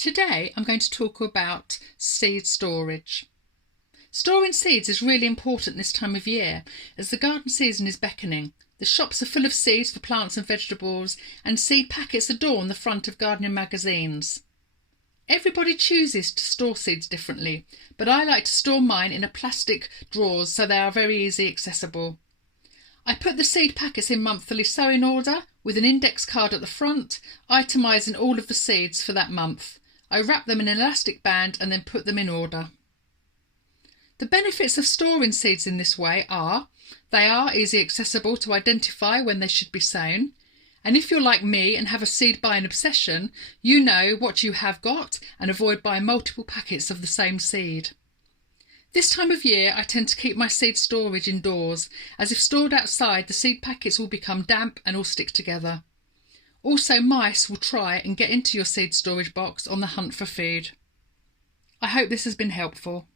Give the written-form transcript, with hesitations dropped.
Today I'm going to talk about seed storage. Storing seeds is really important this time of year as the garden season is beckoning. The shops are full of seeds for plants and vegetables, and seed packets adorn the front of gardening magazines. Everybody chooses to store seeds differently, but I like to store mine in a plastic drawers so they are very easy accessible. I put the seed packets in monthly sowing order with an index card at the front, itemising all of the seeds for that month. I wrap them in an elastic band and then put them in order. The benefits of storing seeds in this way are they are easy accessible to identify when they should be sown, and if you're like me and have a seed buying obsession, you know what you have got and avoid buying multiple packets of the same seed. This time of year I tend to keep my seed storage indoors, as if stored outside the seed packets will become damp and all stick together. Also, mice will try and get into your seed storage box on the hunt for food. I hope this has been helpful.